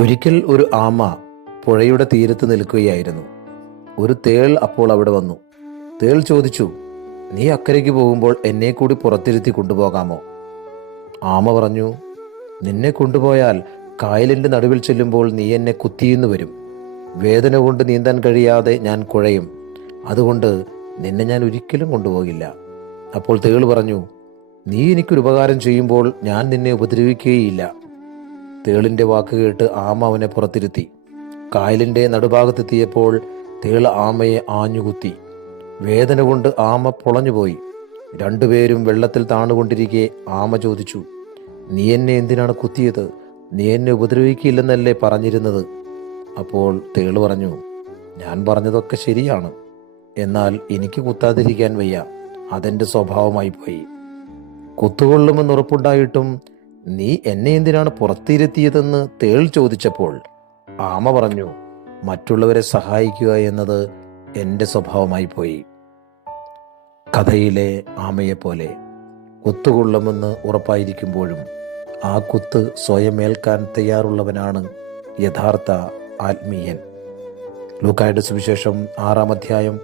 ഒരിക്കൽ ഒരു ആമ പുഴയുടെ തീരത്ത് നിൽക്കുകയായിരുന്നു. ഒരു തേൾ അപ്പോൾ അവിടെ വന്നു. തേൾ ചോദിച്ചു, നീ അക്കരയ്ക്ക് പോകുമ്പോൾ എന്നെ കൂടി പുറത്തിരുത്തി കൊണ്ടുപോകാമോ? ആമ പറഞ്ഞു, നിന്നെ കൊണ്ടുപോയാൽ കായലിൻ്റെ നടുവിൽ ചെല്ലുമ്പോൾ നീ എന്നെ കുത്തിയെന്ന് വരും. വേദന കൊണ്ട് നീന്താൻ കഴിയാതെ ഞാൻ കുഴയും. അതുകൊണ്ട് നിന്നെ ഞാൻ ഒരിക്കലും കൊണ്ടുപോകില്ല. അപ്പോൾ തേൾ പറഞ്ഞു, നീ എനിക്കൊരു ഉപകാരം ചെയ്യുമ്പോൾ ഞാൻ നിന്നെ ഉപദ്രവിക്കുകയില്ല. തേളിൻ്റെ വാക്ക് കേട്ട് ആമ അവനെ പുറത്തിരുത്തി. കായലിൻ്റെ നടുഭാഗത്തെത്തിയപ്പോൾ തേൾ ആമയെ ആഞ്ഞുകുത്തി. വേദന കൊണ്ട് ആമ പൊളഞ്ഞുപോയി. രണ്ടുപേരും വെള്ളത്തിൽ താണുകൊണ്ടിരിക്കെ ആമ ചോദിച്ചു, നീ എന്നെ എന്തിനാണ് കുത്തിയത്? നീ എന്നെ ഉപദ്രവിക്കില്ലെന്നല്ലേ പറഞ്ഞിരുന്നത്? അപ്പോൾ തേൾ പറഞ്ഞു, ഞാൻ പറഞ്ഞതൊക്കെ ശരിയാണ്, എന്നാൽ എനിക്ക് കുത്താതിരിക്കാൻ വയ്യ. അതെൻ്റെ സ്വഭാവമായി പോയി. കുത്തുകൊള്ളുമെന്ന് ഉറപ്പുണ്ടായിട്ടും നീ എന്നെ എന്തിനാണ് പുറത്തിരുത്തിയതെന്ന് തേൾ ചോദിച്ചപ്പോൾ ആമ പറഞ്ഞു, മറ്റുള്ളവരെ സഹായിക്കുക എന്നത് എൻ്റെ സ്വഭാവമായി പോയി. കഥയിലെ ആമയെപ്പോലെ കുത്തുകൊള്ളുമെന്ന് ഉറപ്പായിരിക്കുമ്പോഴും ആ കുത്ത് സ്വയം ഏൽക്കാൻ തയ്യാറുള്ളവനാണ് യഥാർത്ഥ ആത്മീയൻ. ലൂക്കായുടെ സുവിശേഷം 6-ാം അധ്യായം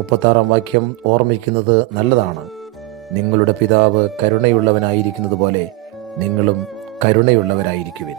36-ാം വാക്യം ഓർമ്മിക്കുന്നത് നല്ലതാണ്. നിങ്ങളുടെ പിതാവ് കരുണയുള്ളവനായിരിക്കുന്നത് പോലെ നിങ്ങളും കരുണയുള്ളവരായിരിക്കുവിൻ.